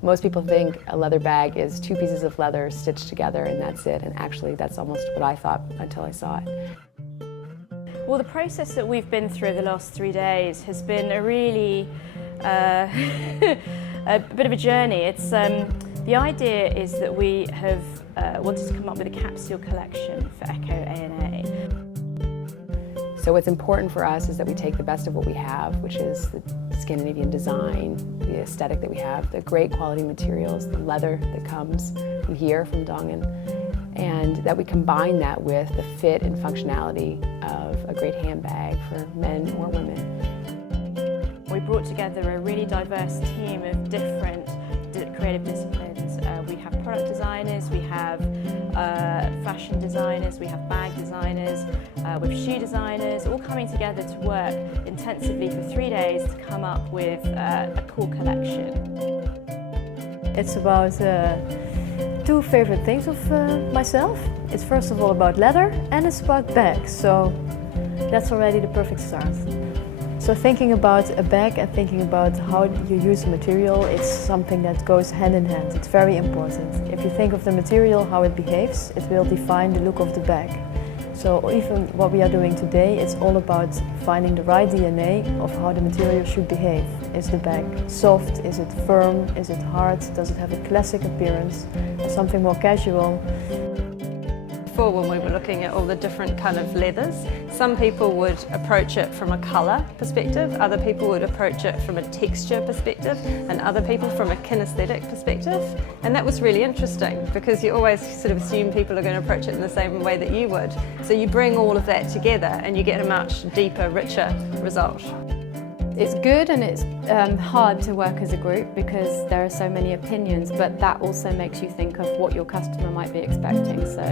Most people think a leather bag is 2 pieces of leather stitched together and that's it, and actually that's almost what I thought until I saw it. Well, the process that we've been through the last 3 days has been a really a bit of a journey. It's the idea is that we have wanted to come up with a capsule collection for Ecco A&A. So what's important for us is that we take the best of what we have, which is the Scandinavian design, the aesthetic that we have, the great quality materials, the leather that comes from here, from Dongen, and that we combine that with the fit and functionality of a great handbag for men or women. We brought together a really diverse team of different creative disciplines. We have product designers, we have fashion designers, we have bag designers, with shoe designers, all coming together to work intensively for 3 days to come up with a cool collection. It's about 2 favorite things of myself. It's first of all about leather and it's about bags, so that's already the perfect start. So thinking about a bag and thinking about how you use the material, it's something that goes hand in hand. It's very important. If you think of the material, how it behaves, it will define the look of the bag. So even what we are doing today, it's all about finding the right DNA of how the material should behave. Is the bag soft? Is it firm? Is it hard? Does it have a classic appearance? Or something more casual? Before, when we were looking at all the different kind of leathers, some people would approach it from a colour perspective, other people would approach it from a texture perspective, and other people from a kinesthetic perspective. And that was really interesting because you always sort of assume people are going to approach it in the same way that you would. So you bring all of that together and you get a much deeper, richer result. It's good and it's hard to work as a group because there are so many opinions, but that also makes you think of what your customer might be expecting, so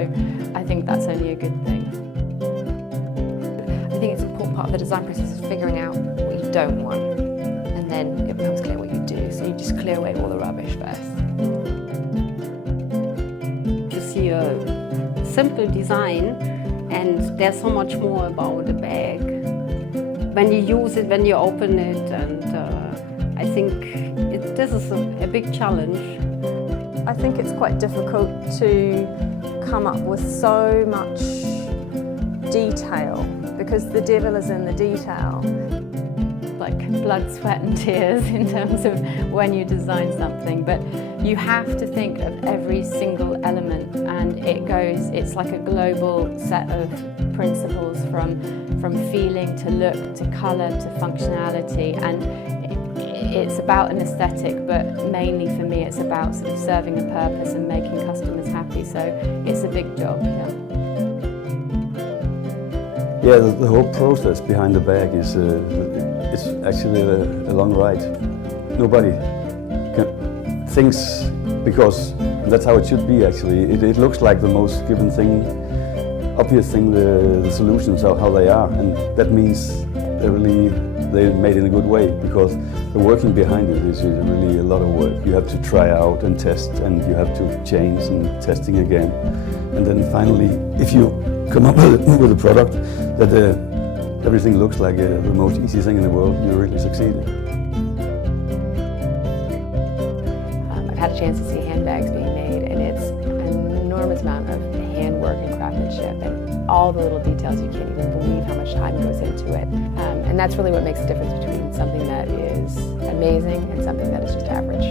I think that's only a good thing. I think it's an important part of the design process is figuring out what you don't want, and then it becomes clear what you do, so you just clear away all the rubbish first. You see a simple design and there's so much more about the bag. When you use it, when you open it, and I think this is a big challenge. I think it's quite difficult to come up with so much detail because the devil is in the detail. Like blood, sweat and tears in terms of when you design something, but you have to think of every single element, and it's like a global set of principles from feeling to look to colour to functionality, and it's about an aesthetic, but mainly for me it's about sort of serving a purpose and making customers happy, so it's a big job. Yeah, the whole process behind the bag is it's actually a long ride. Nobody thinks, because that's how it should be actually. It looks like the most given thing, obvious thing, the solutions are how they are, and that means they're made in a good way, because the working behind it is really a lot of work. You have to try out and test, and you have to change and testing again. And then finally, if you come up with a product that everything looks like the most easy thing in the world, you really succeeded. I've had a chance to see handbags being made, and it's an enormous amount of handwork and craftsmanship, and all the little details. You can't even believe how much time goes into it. And that's really what makes the difference between something that is amazing and something that is just average.